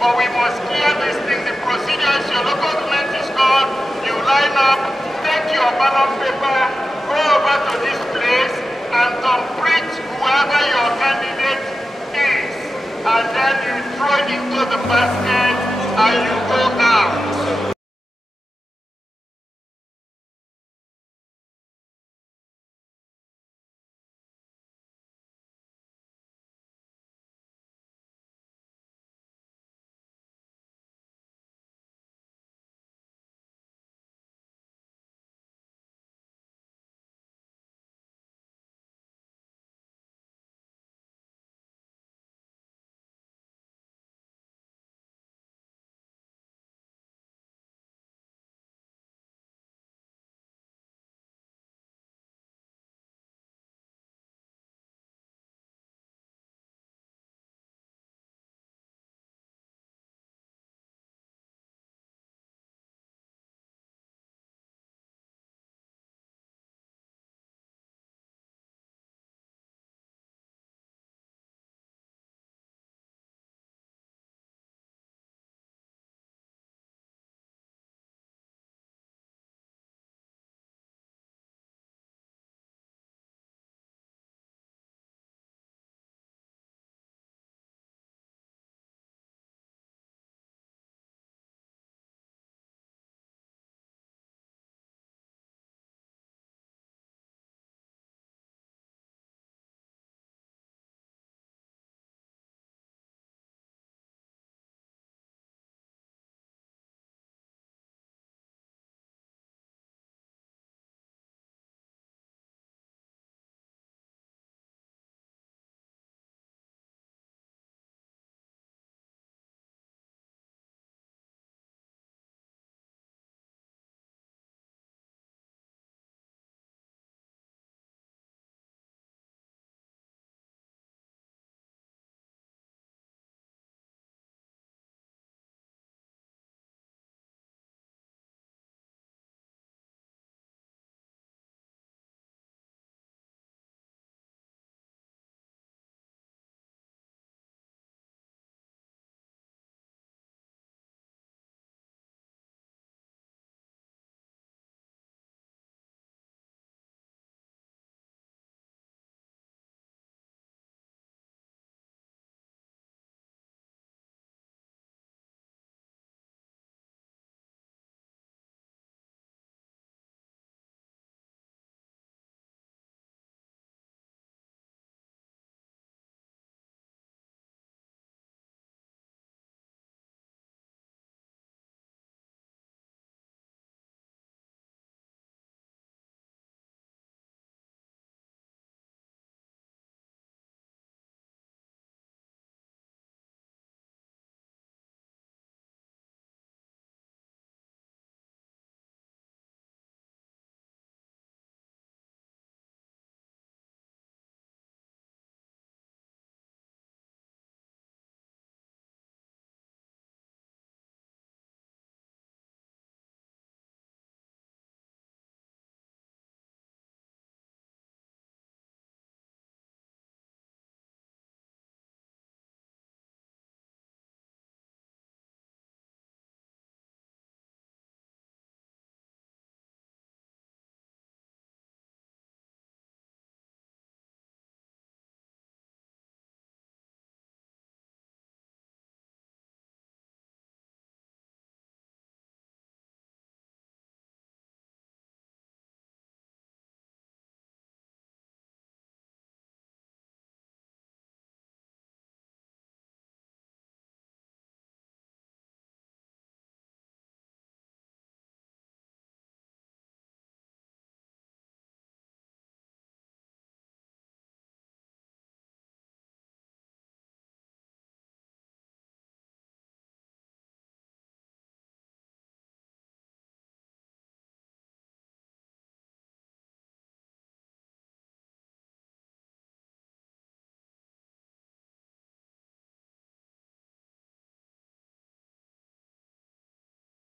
But we must clear this thing. The procedure is your local government is called, you line up, take your ballot paper, go over to this place and thumbprint whoever your candidate is. And then you throw it into the basket and you go out.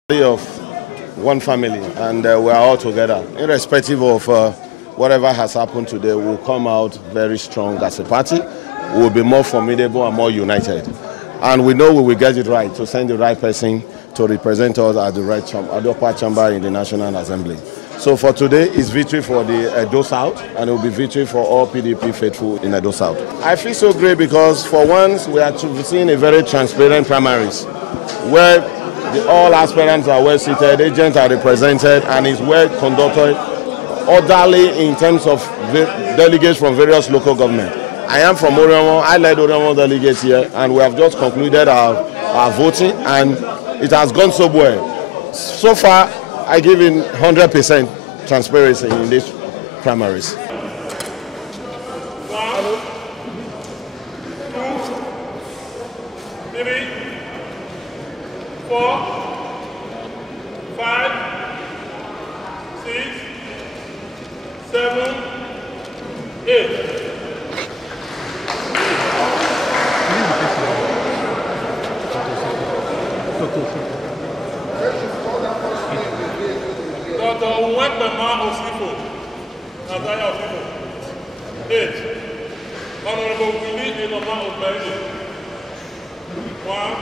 Of one family, and we are all together. Irrespective of whatever has happened today, we'll come out very strong as a party. We'll be more formidable and more united. And we know we will get it right to send the right person to represent us at the right at the upper chamber in the National Assembly. So for today, it's victory for the Edo South, and it will be victory for all PDP faithful in Edo South. I feel so great because for once we are seeing a very transparent primaries where all aspirants are well seated, agents are represented, and it's well conducted, orderly in terms of delegates from various local governments. I am from Urhoghide. I led Urhoghide delegates here, and we have just concluded our voting, and it has gone so well. So far, I give in 100% transparency in these primaries. 1, 2, 3, 4, 5, 6, 7, 8. Dr. Uwekemwen Osifo, Senatorial Osifo. 8. Honorable Willie Iduoriyekemwen Osifo. 1,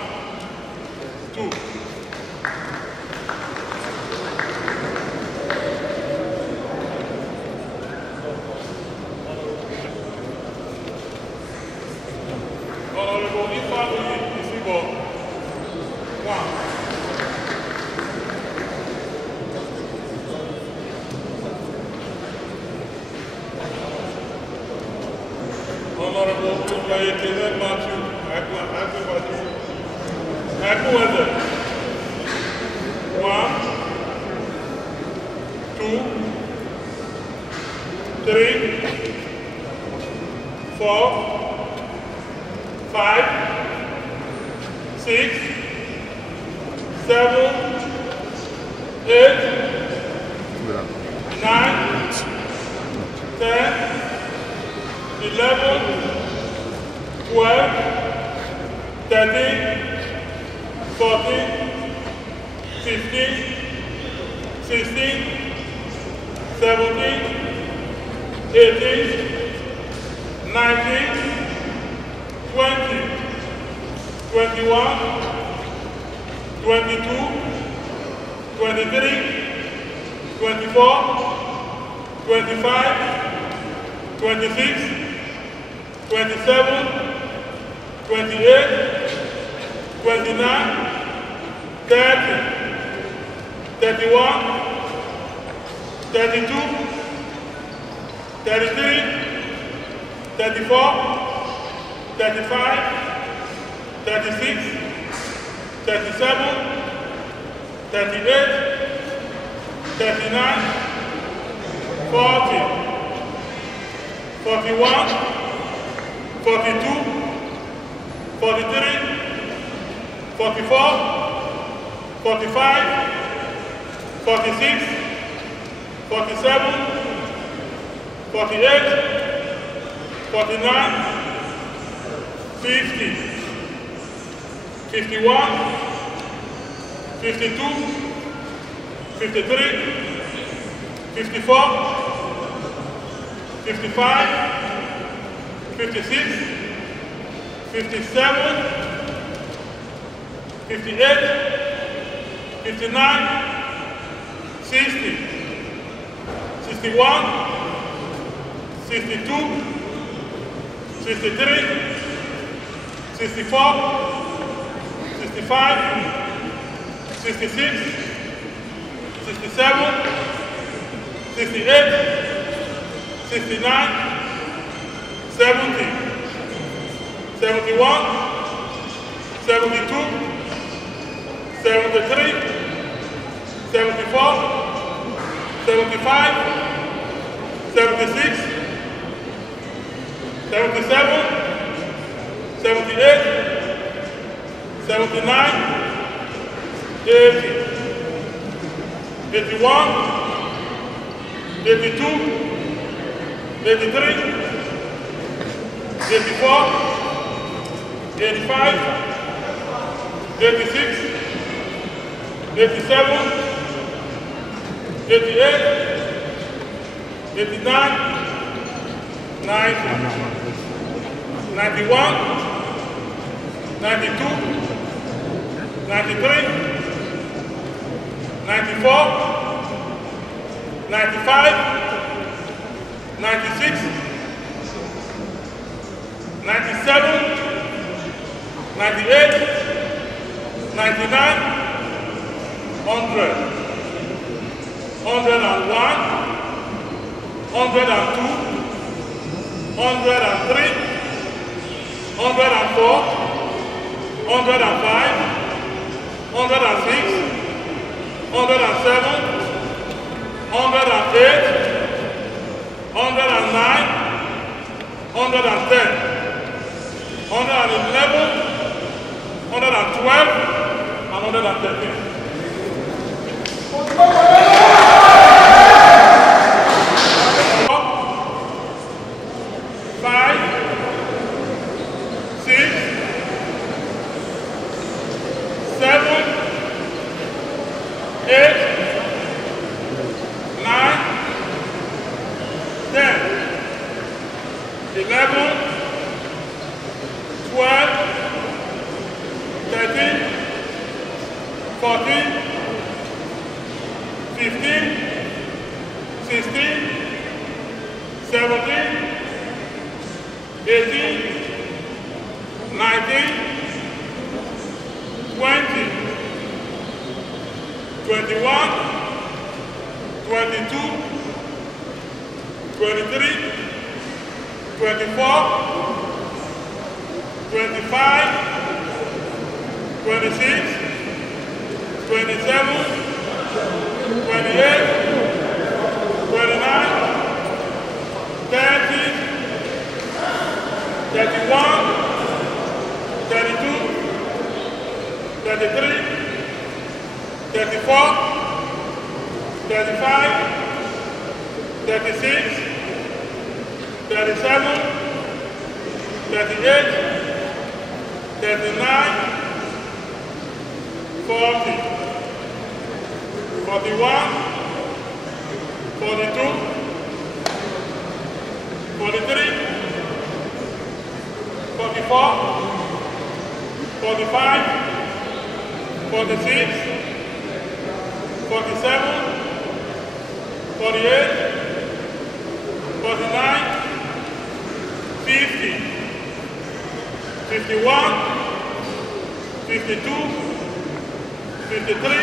2. Honorable Iduoriyekemwen 1. Honorable Urhoghide Matthew, Iduoriyekemwen 1, 2, 3, 4, 5, 6, 7, 8, 9, 10, 11, 12, 13, 14, 15, 16, 17, 18, 19, 20, 21, 22, 23, 24, 25, 26, 27, 28, 29, 30, 31, 32, 33, 34, 35, 36, 37, 38, 39, 40, 41, 42, 43, 44, 45, 46, 47, 48, 49, 50, 51, 52, 53, 54, 55, 56, 57, 58, 59, 60, 61, 62, 63, 64, 65, 66, 67, 68, 69, 70, 71, 72, 73, 74, 75, 76, 77, 78, 79, 80, 81, 82, 83, 84, 85, 86, 87, 88, 89, 90, 91, 92, 93, 94, 95, 96, 97, 98, 99, 100, 101, 102, 103, 104, 105, 106, 107, 108, 109, 110, 111, 112, and 113. 5, 6, 7, 8, 9, 10, 11, 12, 13, 14, 15, 16, 17, 18, 19, 20, 21, 22, 23, 24, 25, 26, 27, 28, 29, 30, 31, 32, 33, 34, 35, 36, 37, 38, 39, 40, 41, 42, 43, 44, 45, 46, 47, 48, 49, 50, 51, 52, 53,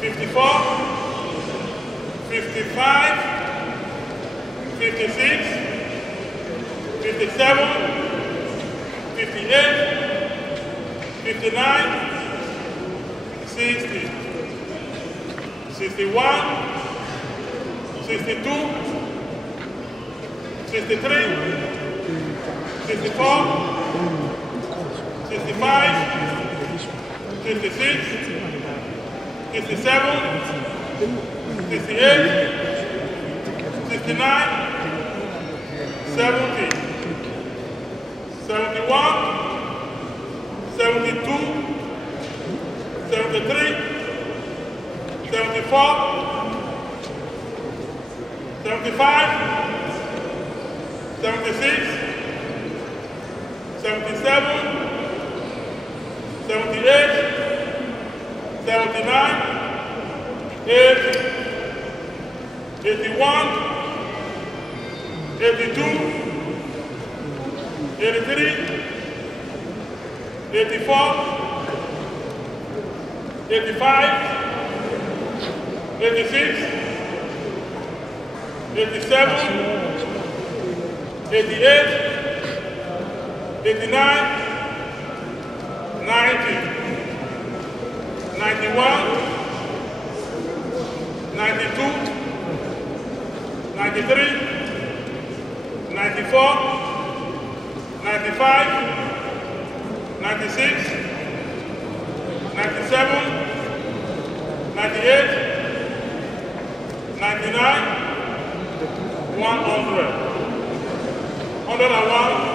54, 55, 56, 57, 58, 59, 60, 61, 62, 63, 64, 65, 66, 67, 68, 69, 70, 71, 72, 73, 74, 75, 76, 77, 78, 79, 80, 81, 82, 83, 84, 85, 86, 87, 88, 89, 90, 91, 92, 93, 94, 95, 96, 97, 98, 99, 100, 101,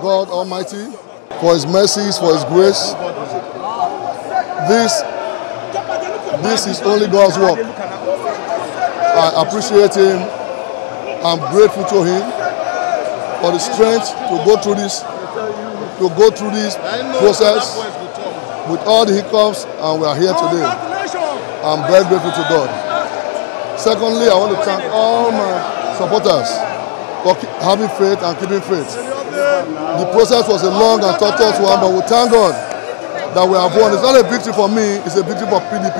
God Almighty for His mercies, for His grace. This is only God's work. I appreciate Him. I'm grateful to Him for the strength to go through this process with all the hiccups, and we are here today. I'm very grateful to God. Secondly, I want to thank all my supporters for having faith and keeping faith. The process was a long and tortuous one, but we thank God that we have won. It's not a victory for me, it's a victory for PDP.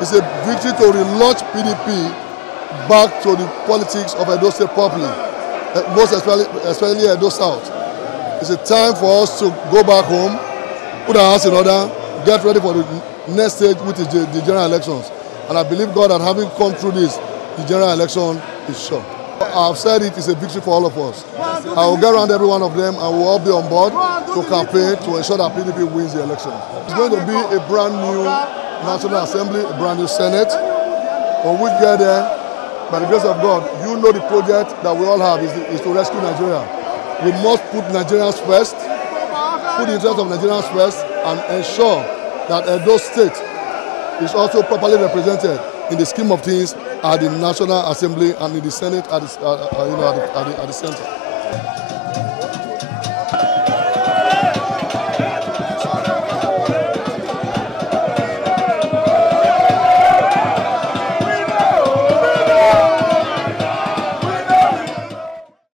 It's a victory to relaunch PDP back to the politics of Edo State properly, most especially Edo South. It's a time for us to go back home, put our house in order, get ready for the next stage, which is the general elections. And I believe God that having come through this, the general election is sure. I've said it is a victory for all of us. I will get around every one of them and we'll all be on board to campaign to ensure that PDP wins the election. It's going to be a brand new National Assembly, a brand new Senate. When we get there, by the grace of God, you know the project that we all have is to rescue Nigeria. We must put Nigerians first, put the interests of Nigerians first, and ensure that Edo State is also properly represented in the scheme of things at the National Assembly and in the Senate at the center.